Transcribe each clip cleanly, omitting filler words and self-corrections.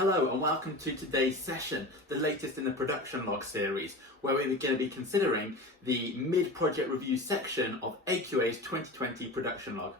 Hello and welcome to today's session, the latest in the production log series, where we're going to be considering the mid-project review section of AQA's 2020 production log.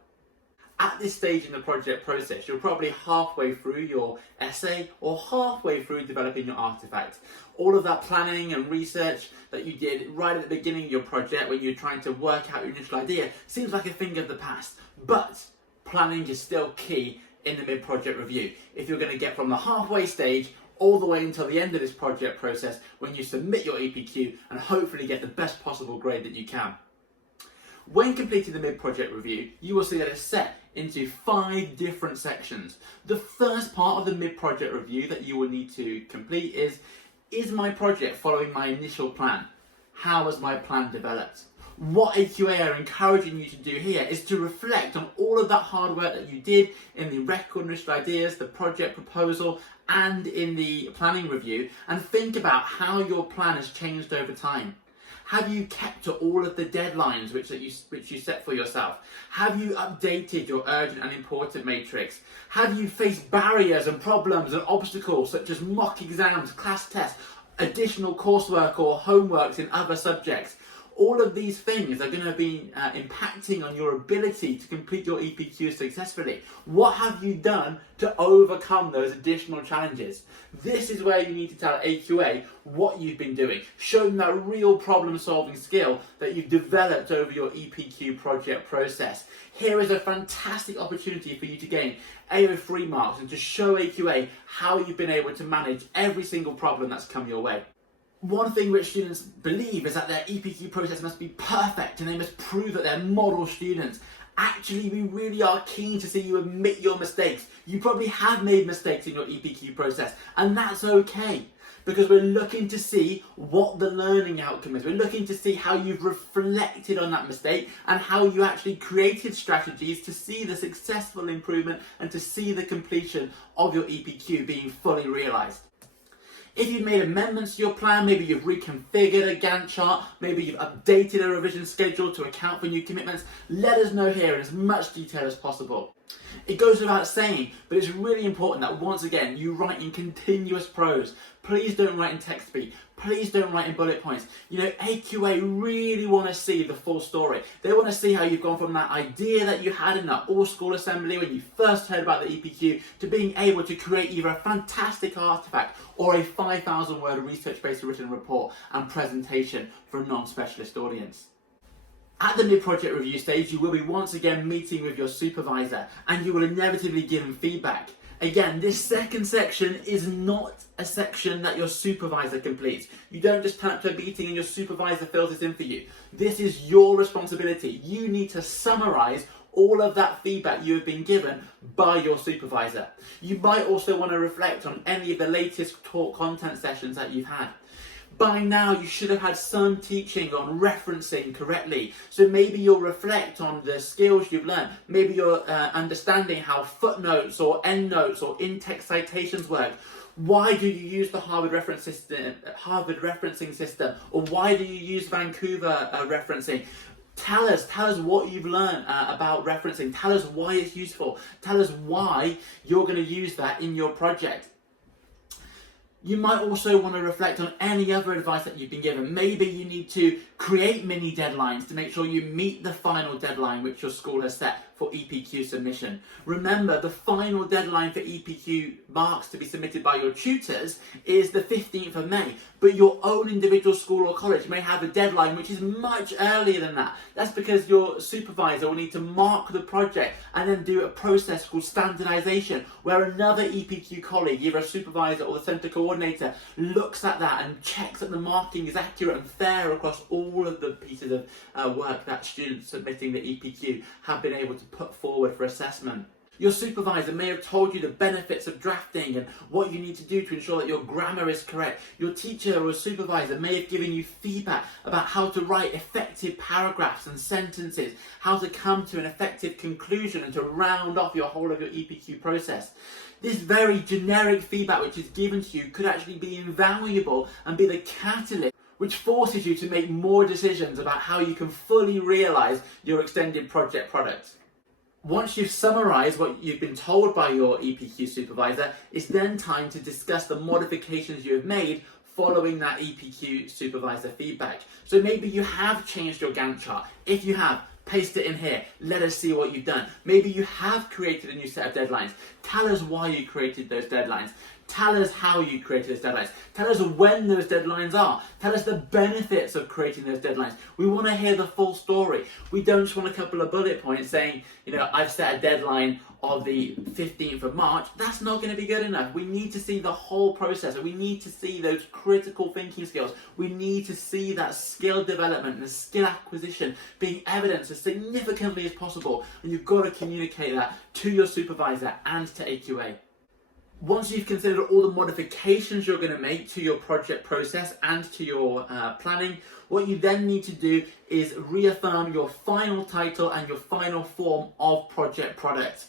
At this stage in the project process, you're probably halfway through your essay or halfway through developing your artifact. All of that planning and research that you did right at the beginning of your project when you're trying to work out your initial idea seems like a thing of the past, but planning is still key in the mid-project review. If you're going to get from the halfway stage all the way until the end of this project process when you submit your EPQ and hopefully get the best possible grade that you can. When completing the mid-project review, you will see that it's set into 5 different sections. The first part of the mid-project review that you will need to complete is my project following my initial plan? How was my plan developed? What AQA are encouraging you to do here is to reflect on all of that hard work that you did in the record initial ideas, the project proposal, and in the planning review, and think about how your plan has changed over time. Have you kept to all of the deadlines which you set for yourself? Have you updated your urgent and important matrix? Have you faced barriers and problems and obstacles such as mock exams, class tests, additional coursework or homeworks in other subjects? All of these things are going to be impacting on your ability to complete your EPQ successfully. What have you done to overcome those additional challenges? This is where you need to tell AQA what you've been doing. Show them that real problem-solving skill that you've developed over your EPQ project process. Here is a fantastic opportunity for you to gain AO3 marks and to show AQA how you've been able to manage every single problem that's come your way. One thing which students believe is that their EPQ process must be perfect and they must prove that they're model students. Actually, we really are keen to see you admit your mistakes. You probably have made mistakes in your EPQ process, and that's okay, because we're looking to see what the learning outcome is. We're looking to see how you've reflected on that mistake and how you actually created strategies to see the successful improvement and to see the completion of your EPQ being fully realised. If you've made amendments to your plan, maybe you've reconfigured a Gantt chart, maybe you've updated a revision schedule to account for new commitments, let us know here in as much detail as possible. It goes without saying, but it's really important that once again you write in continuous prose. Please don't write in text speed. Please don't write in bullet points. AQA really want to see the full story. They want to see how you've gone from that idea that you had in that all-school assembly when you first heard about the EPQ to being able to create either a fantastic artifact or a 5,000 word research-based written report and presentation for a non-specialist audience. At the mid-project review stage, you will be once again meeting with your supervisor and you will inevitably give him feedback. Again, this second section is not a section that your supervisor completes. You don't just turn up to a meeting and your supervisor fills this in for you. This is your responsibility. You need to summarise all of that feedback you have been given by your supervisor. You might also want to reflect on any of the latest talk content sessions that you've had. By now, you should have had some teaching on referencing correctly. So maybe you'll reflect on the skills you've learned. Maybe you're understanding how footnotes or endnotes or in-text citations work. Why do you use the Harvard referencing system? Or why do you use Vancouver referencing? Tell us what you've learned about referencing. Tell us why it's useful. Tell us why you're going to use that in your project. You might also want to reflect on any other advice that you've been given. Maybe you need to create mini deadlines to make sure you meet the final deadline which your school has set for EPQ submission. Remember, the final deadline for EPQ marks to be submitted by your tutors is the 15th of May, but your own individual school or college may have a deadline which is much earlier than that. That's because your supervisor will need to mark the project and then do a process called standardization, where another EPQ colleague, either a supervisor or the centre coordinator, looks at that and checks that the marking is accurate and fair across all of the pieces of work that students submitting the EPQ have been able to put forward for assessment. Your supervisor may have told you the benefits of drafting and what you need to do to ensure that your grammar is correct. Your teacher or supervisor may have given you feedback about how to write effective paragraphs and sentences, how to come to an effective conclusion and to round off your whole of your EPQ process. This very generic feedback which is given to you could actually be invaluable and be the catalyst which forces you to make more decisions about how you can fully realise your extended project product. Once you've summarised what you've been told by your EPQ supervisor, it's then time to discuss the modifications you have made following that EPQ supervisor feedback. So maybe you have changed your Gantt chart. If you have, paste it in here. Let us see what you've done. Maybe you have created a new set of deadlines. Tell us why you created those deadlines. Tell us how you created those deadlines. Tell us when those deadlines are. Tell us the benefits of creating those deadlines. We want to hear the full story. We don't just want a couple of bullet points saying, I've set a deadline of the 15th of March. That's not going to be good enough. We need to see the whole process. We need to see those critical thinking skills. We need to see that skill development and the skill acquisition being evidenced as significantly as possible. And you've got to communicate that to your supervisor and to AQA. Once you've considered all the modifications you're going to make to your project process and to your planning, what you then need to do is reaffirm your final title and your final form of project product.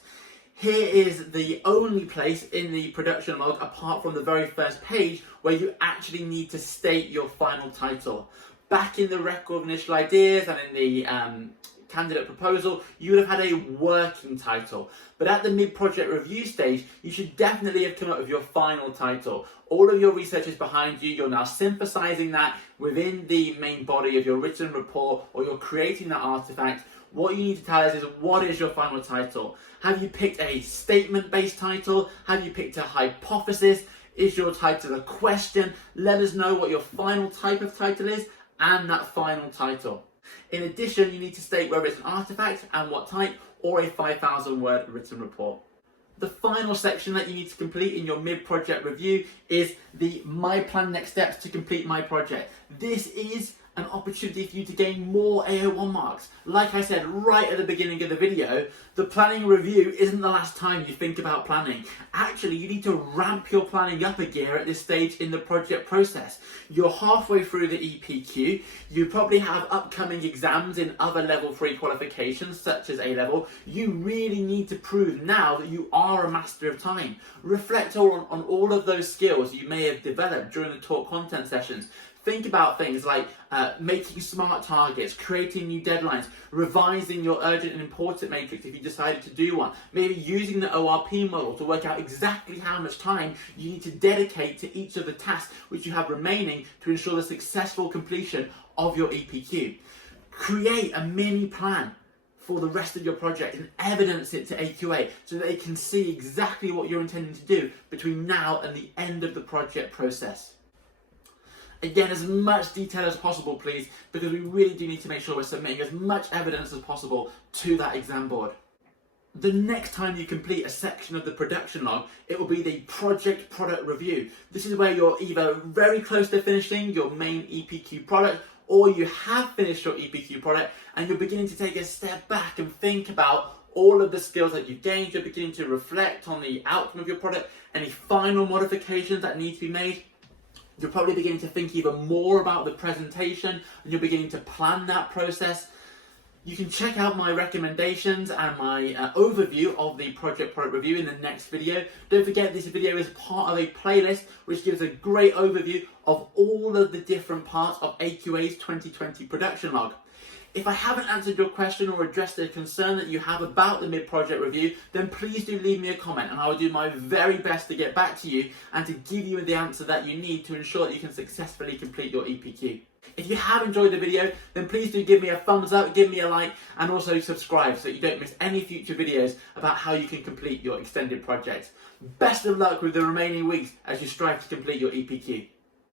Here is the only place in the production log, apart from the very first page, where you actually need to state your final title. Back in the record of initial ideas and in the candidate proposal, you would have had a working title. But at the mid-project review stage, you should definitely have come up with your final title. All of your research is behind you. You're now synthesizing that within the main body of your written report, or you're creating that artifact. What you need to tell us is, what is your final title? Have you picked a statement-based title? Have you picked a hypothesis? Is your title a question? Let us know what your final type of title is and that final title. In addition, you need to state whether it's an artifact and what type, or a 5,000 word written report. The final section that you need to complete in your mid-project review is the My Plan Next Steps to complete my project. This is an opportunity for you to gain more AO1 marks. Like I said right at the beginning of the video, the planning review isn't the last time you think about planning. Actually, you need to ramp your planning up a gear at this stage in the project process. You're halfway through the EPQ. You probably have upcoming exams in other level 3 qualifications, such as A-level. You really need to prove now that you are a master of time. Reflect on all of those skills you may have developed during the talk content sessions. Think about things like making smart targets, creating new deadlines, revising your urgent and important matrix if you decided to do one, maybe using the ORP model to work out exactly how much time you need to dedicate to each of the tasks which you have remaining to ensure the successful completion of your EPQ. Create a mini plan for the rest of your project and evidence it to AQA so that they can see exactly what you're intending to do between now and the end of the project process. Again, as much detail as possible, please, because we really do need to make sure we're submitting as much evidence as possible to that exam board. The next time you complete a section of the production log, it will be the project product review. This is where you're either very close to finishing your main EPQ product, or you have finished your EPQ product and you're beginning to take a step back and think about all of the skills that you've gained. You're beginning to reflect on the outcome of your product, any final modifications that need to be made. You're probably beginning to think even more about the presentation, and you're beginning to plan that process. You can check out my recommendations and my overview of the project product review in the next video. Don't forget, this video is part of a playlist which gives a great overview of all of the different parts of AQA's 2020 production log. If I haven't answered your question or addressed a concern that you have about the mid-project review, then please do leave me a comment and I will do my very best to get back to you and to give you the answer that you need to ensure that you can successfully complete your EPQ. If you have enjoyed the video, then please do give me a thumbs up, give me a like, and also subscribe so that you don't miss any future videos about how you can complete your extended project. Best of luck with the remaining weeks as you strive to complete your EPQ.